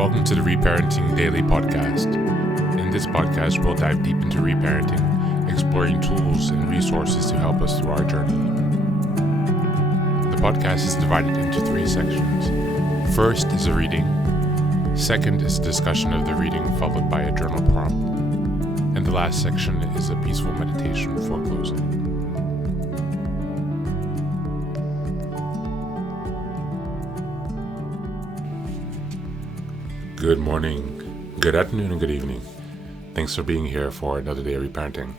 Welcome to the Reparenting Daily podcast. In this podcast, we'll dive deep into reparenting, exploring tools and resources to help us through our journey. The podcast is divided into 3 sections. First is a reading. Second is a discussion of the reading, followed by a journal prompt. And the last section is a peaceful meditation for closing. Good morning, good afternoon, and good evening. Thanks for being here for another day of reparenting.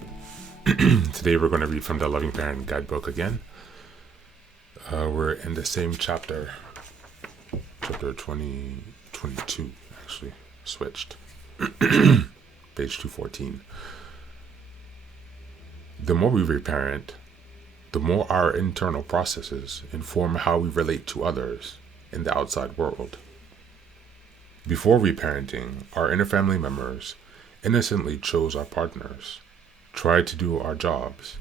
Today we're going to read from the Loving Parent Guidebook again. We're in the same chapter 22, actually, switched. Page 214. The more we reparent, the more our internal processes inform how we relate to others in the outside world. Before reparenting, our inner family members innocently chose our partners, tried to do our jobs,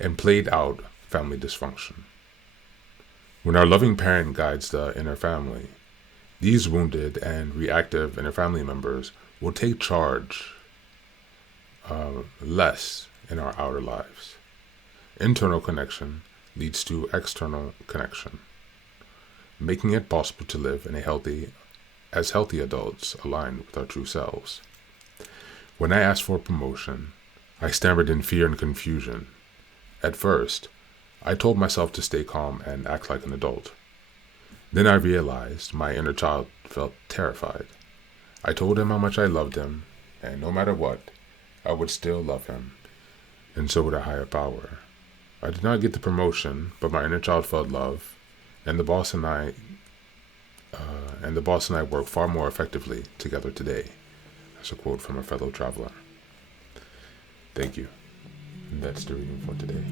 and played out family dysfunction. When our loving parent guides the inner family, these wounded and reactive inner family members will take charge less in our outer lives. Internal connection leads to external connection, making it possible to live in as healthy adults aligned with our true selves. When I asked for promotion, I stammered in fear and confusion. At first, I told myself to stay calm and act like an adult. Then I realized my inner child felt terrified. I told him how much I loved him, and no matter what, I would still love him, and so would a higher power. I did not get the promotion, but my inner child felt love, and the boss and I work far more effectively together today. That's a quote from a fellow traveler. Thank you. And that's the reading for today.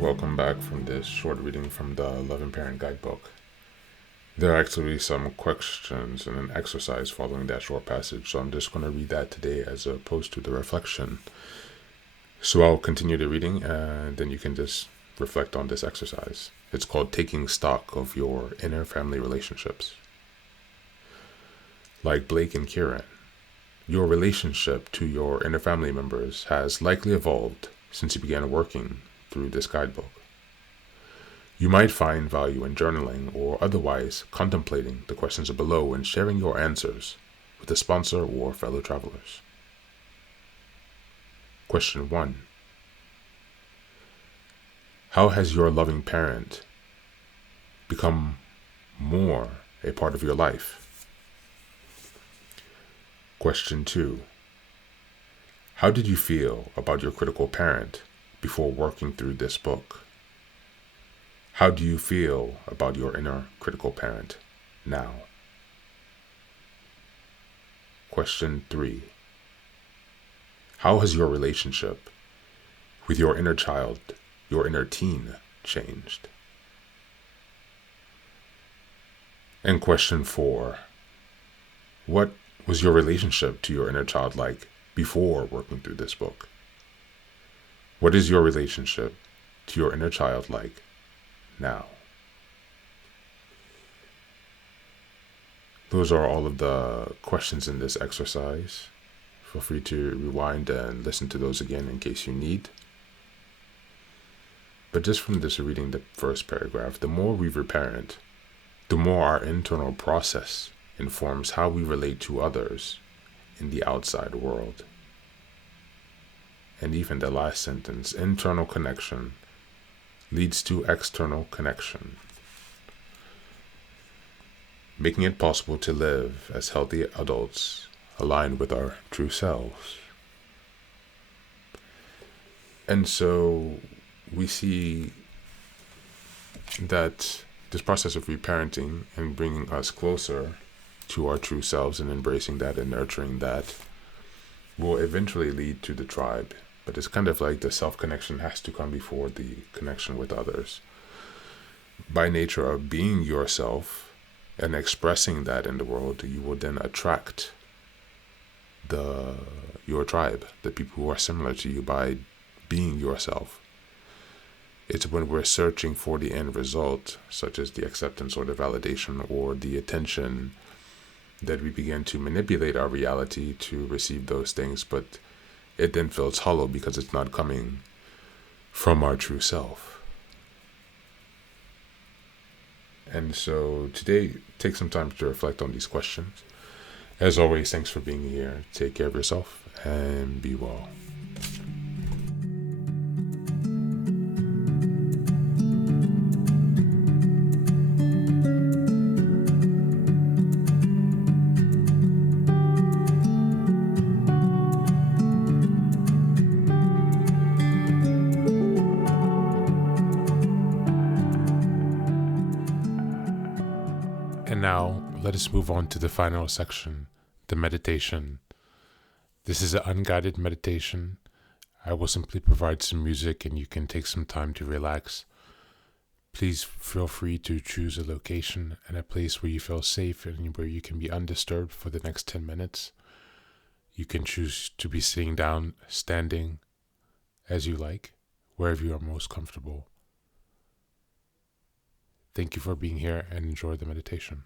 Welcome back from this short reading from the Loving Parent Guidebook. There are actually some questions and an exercise following that short passage, so I'm just going to read that today as opposed to the reflection. So I'll continue the reading and then you can just reflect on this exercise. It's called Taking Stock of Your Inner Family Relationships. Like Blake and Kieran, your relationship to your inner family members has likely evolved since you began working through this guidebook. You might find value in journaling or otherwise contemplating the questions below and sharing your answers with a sponsor or fellow travelers. Question 1. How has your loving parent become more a part of your life? Question 2. How did you feel about your critical parent before working through this book? How do you feel about your inner critical parent now? Question 3. How has your relationship with your inner child, your inner teen, changed? And question 4. What was your relationship to your inner child like before working through this book? What is your relationship to your inner child like now? Those are all of the questions in this exercise. Feel free to rewind and listen to those again in case you need. But just from this reading, the first paragraph, the more we reparent, the more our internal process informs how we relate to others in the outside world. And even the last sentence, internal connection leads to external connection, making it possible to live as healthy adults aligned with our true selves. And so we see that this process of reparenting and bringing us closer to our true selves and embracing that and nurturing that will eventually lead to the tribe. But it's kind of like the self-connection has to come before the connection with others. By nature of being yourself and expressing that in the world, you will then attract your tribe, the people who are similar to you by being yourself. It's when we're searching for the end result, such as the acceptance or the validation or the attention, that we begin to manipulate our reality to receive those things, but it then feels hollow because it's not coming from our true self. And so today, take some time to reflect on these questions. As always, thanks for being here. Take care of yourself and be well. And now, let us move on to the final section, the meditation. This is an unguided meditation. I will simply provide some music and you can take some time to relax. Please feel free to choose a location and a place where you feel safe and where you can be undisturbed for the next 10 minutes. You can choose to be sitting down, standing, as you like, wherever you are most comfortable. Thank you for being here and enjoy the meditation.